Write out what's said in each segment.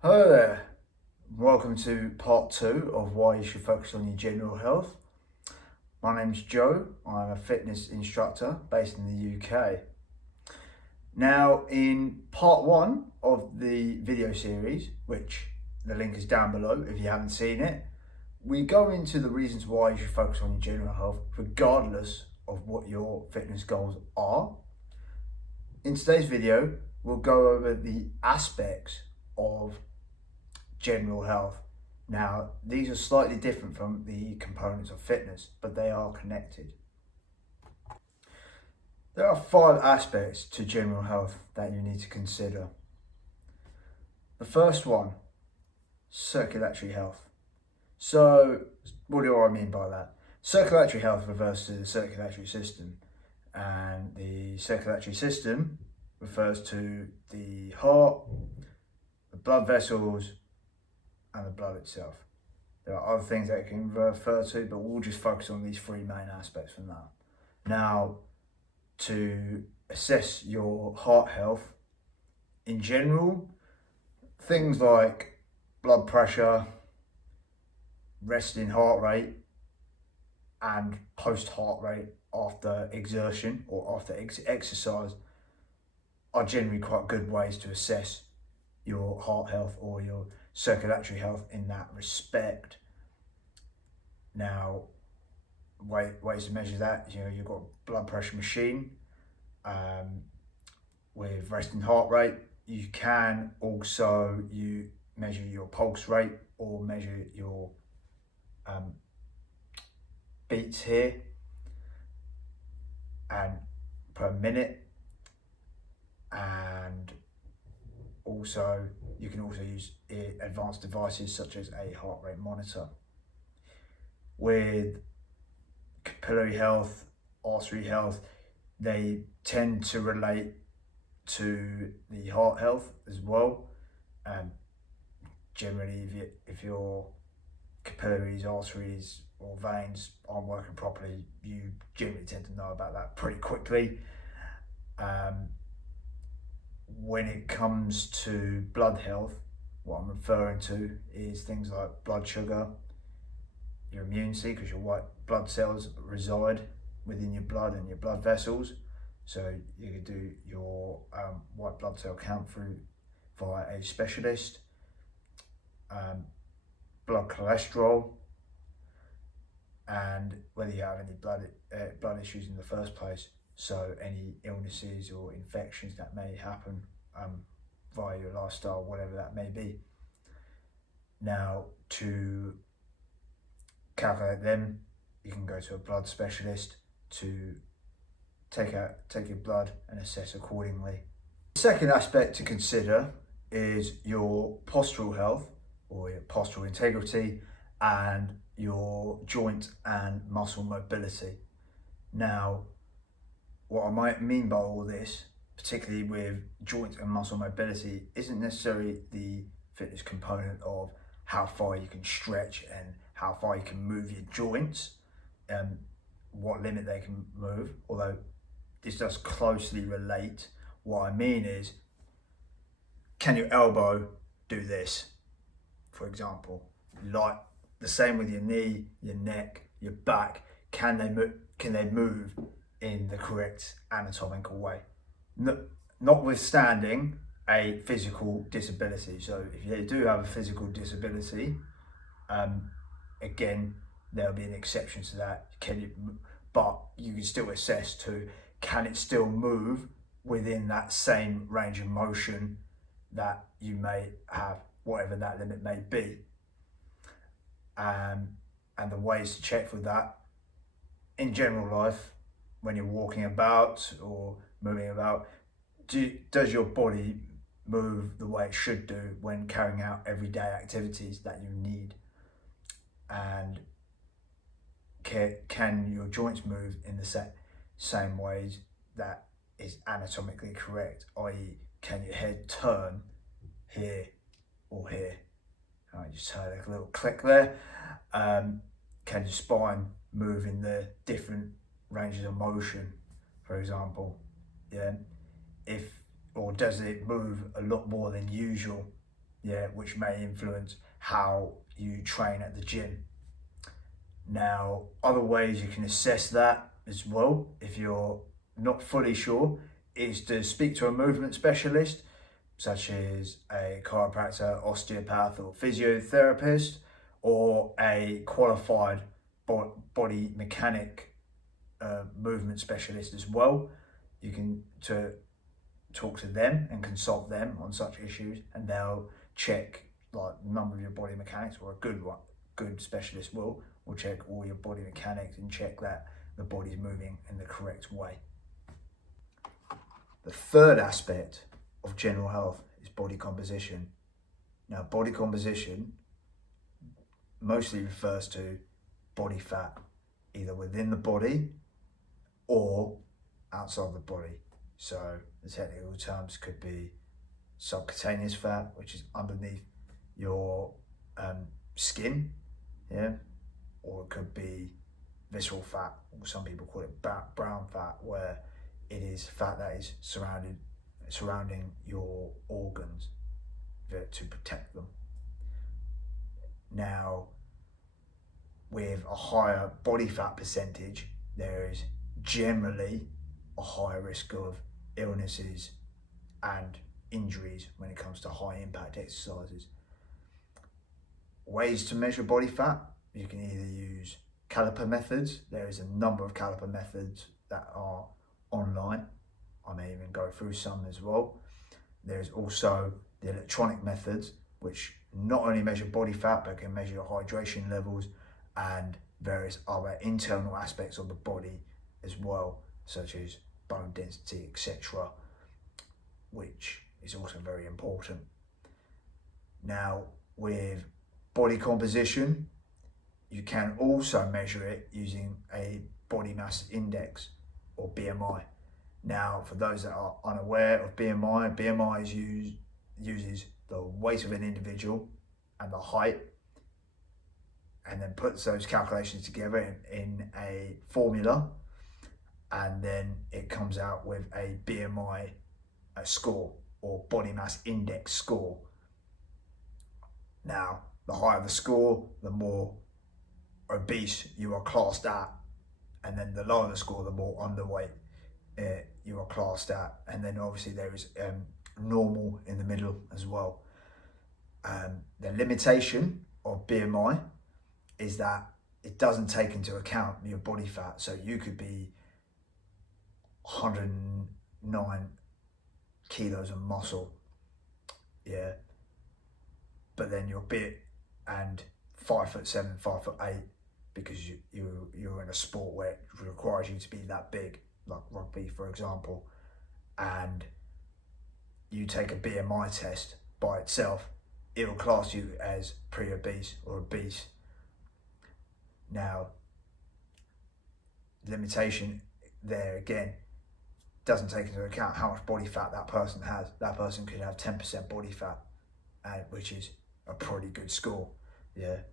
Hello there, welcome to part 2 of why you should focus on your general health. My name's Joe, I'm a fitness instructor based in the UK. Now in part 1 of the video series, which the link is down below if you haven't seen it, we go into the reasons why you should focus on your general health regardless of what your fitness goals are. In today's video, we'll go over the aspects of general health. Now, these are slightly different from the components of fitness, but they are connected. There are 5 aspects to general health that you need to consider. The first one, circulatory health. So, what do I mean by that? Circulatory health refers to the circulatory system, and the circulatory system refers to the heart, the blood vessels, and the blood itself. There are other things that it can refer to, but we'll just focus on these 3 main aspects from that. Now, to assess your heart health in general, things like blood pressure, resting heart rate, and post heart rate after exertion or after exercise are generally quite good ways to assess your heart health or your circulatory health in that respect. Now, ways to measure that, you've got a blood pressure machine with resting heart rate. You can also measure your pulse rate or measure your beats here and per minute, and also you can also use advanced devices such as a heart rate monitor. With capillary health, artery health, they tend to relate to the heart health as well. Generally, if your capillaries, arteries or veins aren't working properly, you generally tend to know about that pretty quickly. When it comes to blood health, what I'm referring to is things like blood sugar, your immunity, because your white blood cells reside within your blood and your blood vessels. So you can do your white blood cell count via a specialist. Blood cholesterol, and whether you have any blood issues in the first place. So any illnesses or infections that may happen via your lifestyle, whatever that may be. Now, to calculate them, you can go to a blood specialist to take your blood and assess accordingly. The second aspect to consider is your postural health or your postural integrity and your joint and muscle mobility. Now, what I might mean by all this, particularly with joint and muscle mobility, isn't necessarily the fitness component of how far you can stretch and how far you can move your joints and what limit they can move, although this does closely relate. What I mean is, can your elbow do this, for example? Like the same with your knee, your neck, your back. Can they move in the correct anatomical way? Notwithstanding a physical disability. So if you do have a physical disability, again, there'll be an exception to that. But you can still assess can it still move within that same range of motion that you may have, whatever that limit may be. And the ways to check for that in general life, when you're walking about or moving about, does your body move the way it should do when carrying out everyday activities that you need? And can your joints move in the same ways that is anatomically correct, i.e. can your head turn here or here? I just heard a little click there. Can your spine move in the different ranges of motion, for example? Yeah. Or does it move a lot more than usual which may influence how you train at the gym. Now, other ways you can assess that as well, if you're not fully sure, is to speak to a movement specialist, such as a chiropractor, osteopath, or physiotherapist, or a qualified body mechanic movement specialist as well. You can talk to them and consult them on such issues, and they'll check like the number of your body mechanics, or a good specialist will check all your body mechanics and check that the body's moving in the correct way. The third aspect of general health is body composition. Now, body composition mostly refers to body fat, either within the body or outside the body. So the technical terms could be subcutaneous fat, which is underneath your skin, or it could be visceral fat, or some people call it brown fat, where it is fat that is surrounding your organs to protect them. Now, with a higher body fat percentage, there is generally a higher risk of illnesses and injuries when it comes to high impact exercises. Ways to measure body fat: you can either use caliper methods. There is a number of caliper methods that are online. I may even go through some as well. There's also the electronic methods, which not only measure body fat, but can measure your hydration levels and various other internal aspects of the body as well, such as bone density, etc., which is also very important. Now, with body composition, you can also measure it using a body mass index, or BMI. Now, for those that are unaware of BMI uses the weight of an individual and the height, and then puts those calculations together in a formula, and then it comes out with a BMI score, or body mass index score. Now, the higher the score, the more obese you are classed at, and then the lower the score, the more underweight you are classed at. And then obviously there is normal in the middle as well. The limitation of BMI is that it doesn't take into account your body fat. So you could be 109 kilos of muscle, but then you're bit and 5'7", 5'8", because you're in a sport where it requires you to be that big, like rugby, for example, and you take a BMI test by itself, it will class you as pre-obese or obese. Now, limitation there again doesn't take into account how much body fat that person has. That person could have 10% body fat, which is a pretty good score,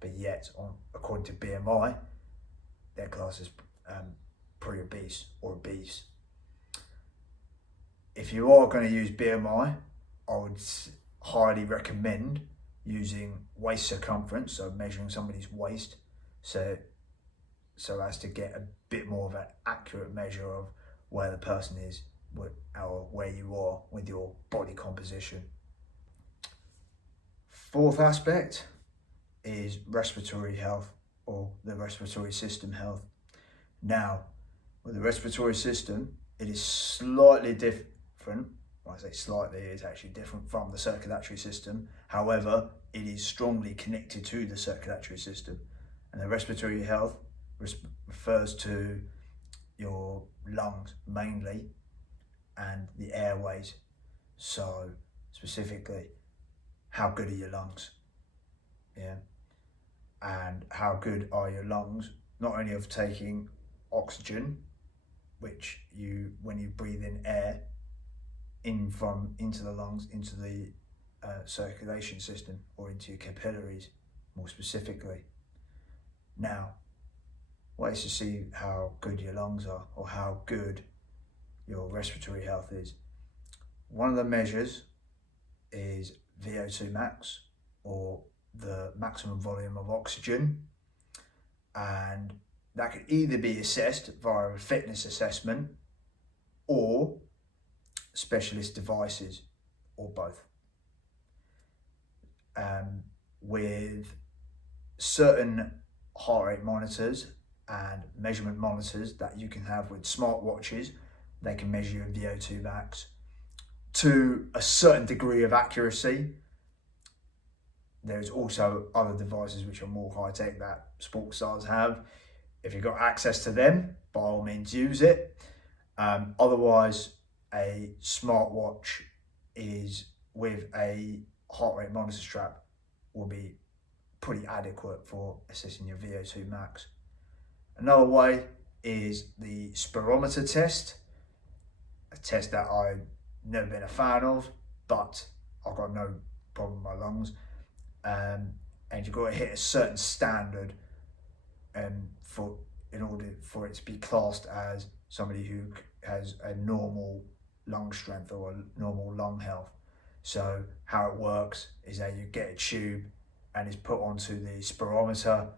but yet, according to BMI, their class is pre-obese or obese. If you are going to use BMI, I would highly recommend using waist circumference, so measuring somebody's waist, so as to get a bit more of an accurate measure of where the person is, or where you are with your body composition. Fourth aspect is respiratory health, or the respiratory system health. Now, with the respiratory system, it is slightly different. When I say slightly, it's actually different from the circulatory system. However, it is strongly connected to the circulatory system. And the respiratory health refers to your lungs mainly, and the airways. So specifically, how good are your lungs? And how good are your lungs, not only of taking oxygen, which when you breathe in air into the lungs, into the circulation system, or into your capillaries more specifically. Now, ways to see how good your lungs are, or how good your respiratory health is. One of the measures is VO2 max, or the maximum volume of oxygen, and that could either be assessed via a fitness assessment or specialist devices, or both. With certain heart rate monitors and measurement monitors that you can have with smartwatches, they can measure your VO2 max to a certain degree of accuracy. There's also other devices which are more high tech that sports stars have. If you've got access to them, by all means use it. Otherwise, a smartwatch is with a heart rate monitor strap will be pretty adequate for assessing your VO2 max. Another way is the spirometer test, a test that I've never been a fan of, but I've got no problem with my lungs. And you've got to hit a certain standard in order for it to be classed as somebody who has a normal lung strength or a normal lung health. So how it works is that you get a tube and it's put onto the spirometer.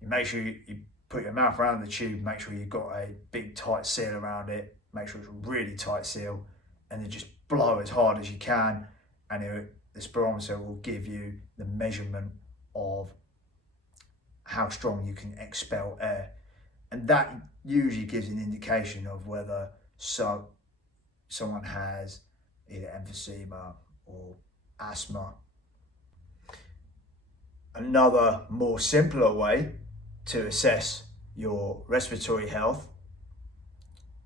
You make sure you put your mouth around the tube, make sure you've got a big tight seal around it, make sure it's a really tight seal, and then just blow as hard as you can, and the spirometer will give you the measurement of how strong you can expel air. And that usually gives an indication of whether someone has either emphysema or asthma. Another more simpler way to assess your respiratory health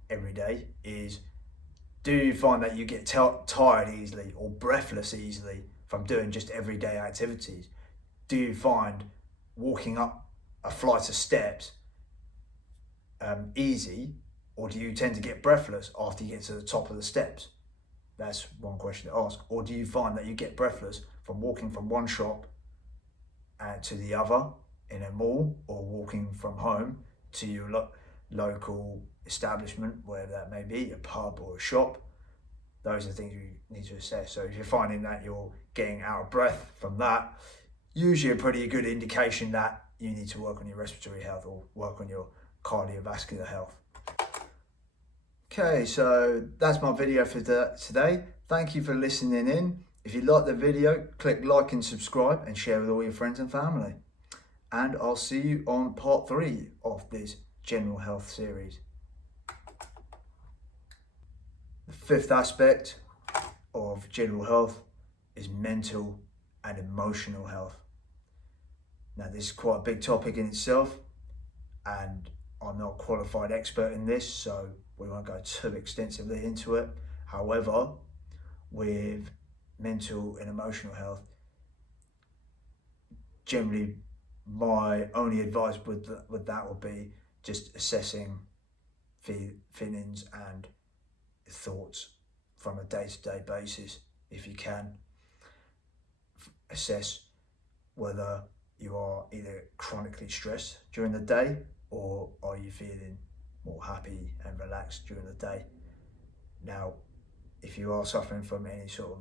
every day is, do you find that you get tired easily or breathless easily from doing just everyday activities? Do you find walking up a flight of steps easy, or do you tend to get breathless after you get to the top of the steps? That's one question to ask. Or do you find that you get breathless from walking from one shop to the other in a mall, or walking from home to your local establishment, wherever that may be, a pub or a shop? Those are things you need to assess. So if you're finding that you're getting out of breath from that, usually a pretty good indication that you need to work on your respiratory health or work on your cardiovascular health. Okay, so that's my video for today. Thank you for listening in. If you like the video, click like and subscribe and share with all your friends and family. And I'll see you on part 3 of this general health series. The 5th aspect of general health is mental and emotional health. Now, this is quite a big topic in itself, and I'm not a qualified expert in this, so we won't go too extensively into it. However, with mental and emotional health, generally my only advice with that would be just assessing feelings and thoughts from a day-to-day basis. If you can, assess whether you are either chronically stressed during the day, or are you feeling more happy and relaxed during the day. Now, if you are suffering from any sort of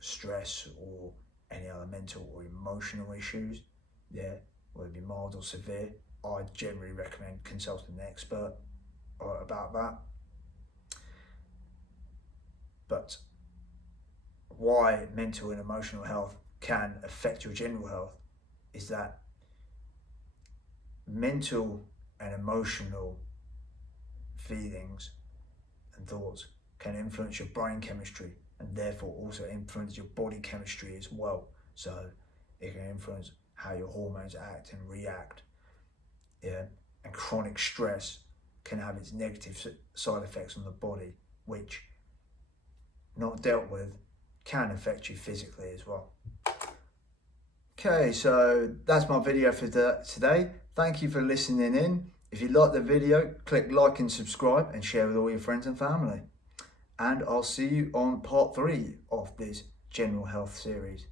stress or any other mental or emotional issues, whether it be mild or severe, I generally recommend consulting an expert about that. But why mental and emotional health can affect your general health is that mental and emotional feelings and thoughts can influence your brain chemistry, and therefore also influence your body chemistry as well. So it can influence how your hormones act and react. And chronic stress can have its negative side effects on the body, which, not dealt with, can affect you physically as well. Okay, so that's my video for today. Thank you for listening in. If you like the video, click like and subscribe and share with all your friends and family. And I'll see you on part 3 of this general health series.